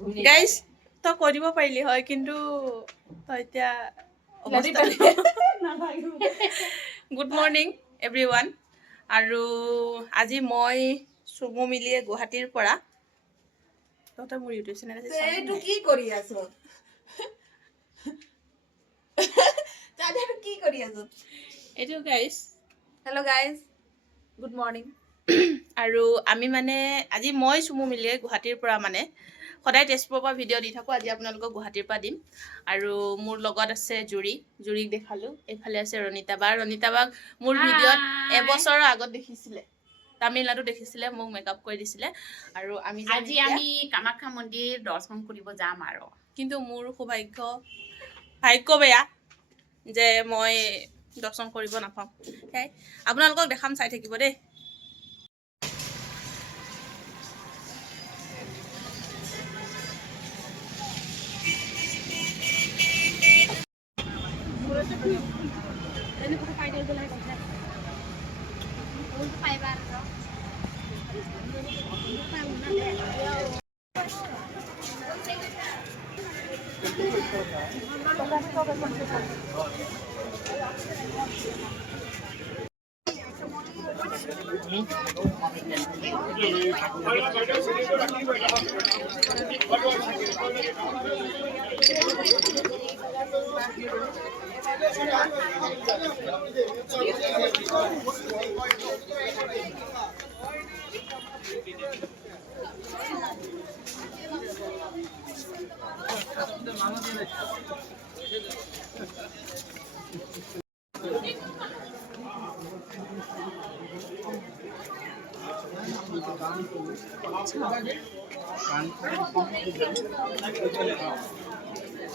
Guys তই কৈ দিব পাৰিলি হয় কিন্তু তই এতিয়া গুড মৰ্ণিং এভৰিৱান আৰু আজি মই চুমু মিলিয়ে গুৱাহাটীৰ পৰা তই মোৰ ইউটিউব চেনেল এইটো কি কৰি আছ কি কৰি আছ এইটো guys hello' guys good morning আৰু আমি মানে আজি মই চুমু মিলিয়ে গুৱাহাটীৰ পৰা মানে সদায় তেজপুৰৰ পৰা ভিডিঅ' দি থাকোঁ আজি আপোনালোকক গুৱাহাটীৰ পৰা দিম আৰু মোৰ লগত আছে জুৰিক দেখালোঁ এইফালে আছে ৰণিতা বাক মোৰ ভিডিঅ'ত এবছৰৰ আগত দেখিছিলে তামিলনাডু দেখিছিলে মোক মেকআপ কৰি দিছিলে আৰু আমি আজি আমি কামাখ্যা মন্দিৰ দৰ্শন কৰিব যাম আৰু কিন্তু মোৰ ভাগ্য বেয়া যে মই দৰ্শন কৰিব নাপাম সেয়াই আপোনালোকক দেখাম চাই থাকিব দেই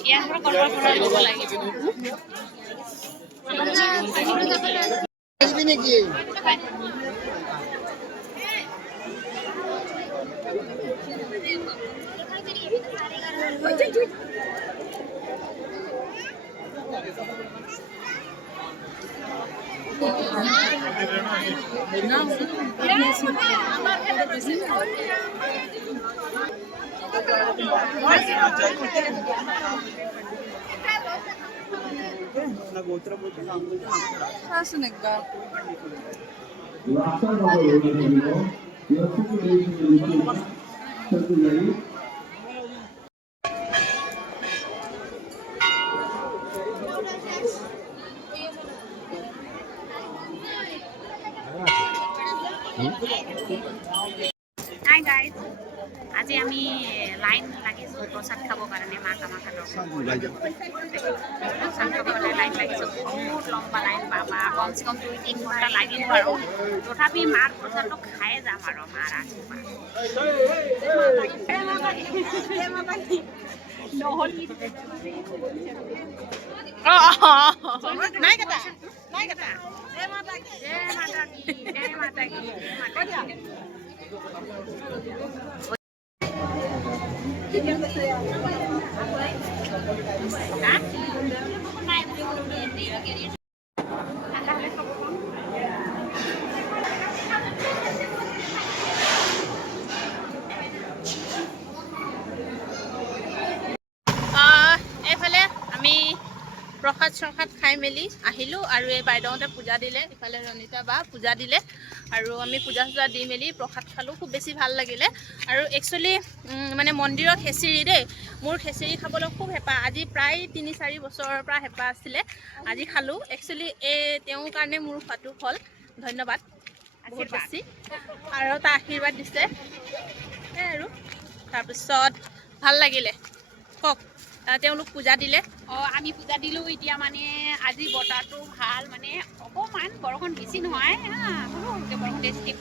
ইয়াৰ পৰা ক'ৰবাৰ পৰা ল'ব লাগিব হাই গাইজ আজি আমি লাইন লাগিছোঁ প্ৰসাদ খাবৰ কাৰণে মা কামাখ্যা দৰ্শন প্ৰসাদ খাবলৈ লাইন লাগিছোঁ বহুত লম্বা লাইন বাবা কমচে কম 2-3 ঘণ্টা লাগিব আৰু তথাপি মাৰ প্ৰসাদটো খাই যাম আৰু মাৰ আশীৰ্বাদ নাই কটা জয় মাতা কি এইফালে আমি প্ৰসাদ খাই মেলি আহিলোঁ আৰু এই বাইদেউহঁতে পূজা দিলে ইফালে ৰণিতা বা পূজা দিলে আৰু আমি পূজা দি মেলি প্ৰসাদ খালোঁ খুব বেছি ভাল লাগিলে আৰু একচুৱেলি মানে মন্দিৰৰ খেচিৰি দেই মোৰ খেচিৰি খাবলৈ খুব হেঁপাহ আজি প্ৰায় 3-4 বছৰৰ পৰা হেঁপাহ আছিলে আজি খালোঁ একচুৱেলি তেওঁৰ কাৰণে মোৰ খোৱাটো হ'ল ধন্যবাদ বহুত বেছি আৰু তাৰ আশীৰ্বাদ দিছে সেই আৰু তাৰপিছত ভাল লাগিলে কওক তেওঁলোক পূজা দিলে আমি পূজা দিলোঁ এতিয়া মানে আজি বতৰটো ভাল মানে অকণমান বৰষুণ বেছি নহয় সৰুকৈ বৰষুণ বেছি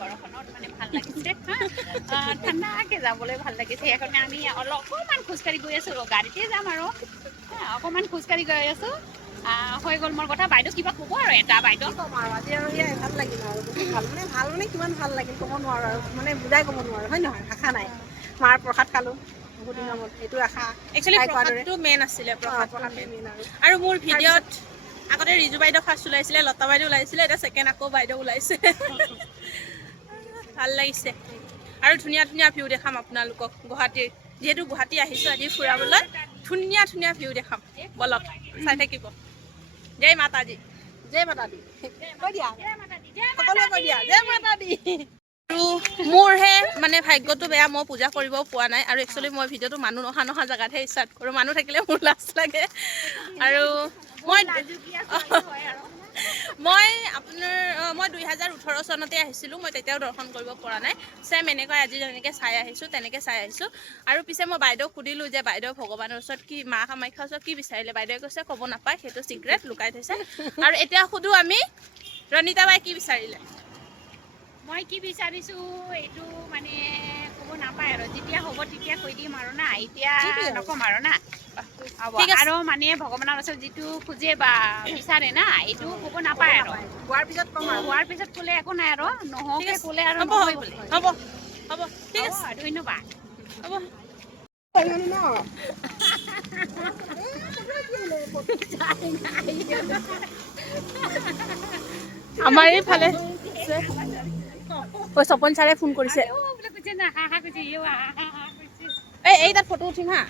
বৰষুণত মানে ভাল লাগিছে ঠাণ্ডাকৈ যাবলৈ ভাল লাগিছে সেইকাৰণে আমি অকণমান খোজকাঢ়ি গৈ আছোঁ গাড়ীতে যাম আৰু অকণমান খোজকাঢ়ি গৈ আছোঁ হৈ গ'ল মোৰ কথা বাইদেউ কিবা ক'ব আৰু এটা বাইদেউ ক'ম আৰু আজি আৰু ভাল লাগিল আৰু ভাল মানে কিমান ভাল লাগিল ক'ব নোৱাৰোঁ আৰু মানে বুজাই ক'ব নোৱাৰোঁ হয় নহয় আশা নাই মাৰ প্ৰসাদ খালোঁ বহুত দিনৰ মূৰত এইটো আশা একচুৱেলি প্ৰসাদটো মেইন আছিলে প্ৰসাদটো মেইন আৰু মোৰ ভিডিঅ'ত আগতে ৰিজু বাইদেউ ফাৰ্ষ্ট ওলাইছিলে লতা বাইদেউ ওলাইছিলে এতিয়া ছেকেণ্ড আকৌ বাইদেউ ওলাইছে ভাল লাগিছে আৰু ধুনীয়া ধুনীয়া ভিউ দেখাম আপোনালোকক গুৱাহাটীৰ যিহেতু গুৱাহাটী আহিছোঁ আজি ফুৰাবলৈ ধুনীয়া ধুনীয়া ভিউ দেখাম বলক চাই থাকিব জয় মাতা দি জয় মাতা দি কৈ দিয়া সকলোৱে কৈ দিয়া জয় মাতা দি আৰু মোৰহে মানে ভাগ্যটো বেয়া মই পূজা কৰিব পোৱা নাই আৰু একচুৱেলি মই ভিডিঅ'টো মানুহ নহা জেগাতহে ষ্টাৰ্ট কৰোঁ মানুহ থাকিলে মোৰ লাজ লাগে আৰু মই আপোনাৰ 2018 চনতে আহিছিলোঁ মই তেতিয়াও দৰ্শন কৰিব পৰা নাই ছেম এনেকৈ আজি যেনেকৈ চাই আহিছোঁ তেনেকৈ চাই আহিছোঁ আৰু পিছে মই বাইদেউক সুধিলোঁ যে বাইদেউ ভগৱানৰ ওচৰত কি মা কামাখ্যাৰ ওচৰত কি বিচাৰিলে বাইদেৱে কৈছে ক'ব নাপায় সেইটো চিক্ৰেট লুকাই থৈছে আৰু এতিয়া সুধোঁ আমি ৰণিতা বাই কি বিচাৰিলে মই কি বিচাৰিছোঁ এইটো মানে ক'ব নাপায় আৰু যেতিয়া হ'ব তেতিয়া কৈ দিম আৰু না এতিয়া নক'ম আৰু না ঠিক আছে। আৰু মানে ভগৱানৰ ওচৰত যিটো খোজে বা বিচাৰে না এইটো ক'ব নাপায় আৰু হোৱাৰ পিছত ক'ম আৰু হোৱাৰ পিছত ক'লে একো নাই আৰু নহওঁকে ক'লে আৰু হ'ব নহয় বোলে হ'ব হ'ব ঠিক আছে ধন্যবাদ হ'ব আমাৰ এইফালে স্বপন ছাৰে ফোন কৰিছে এই তাত ফটো উঠিম হা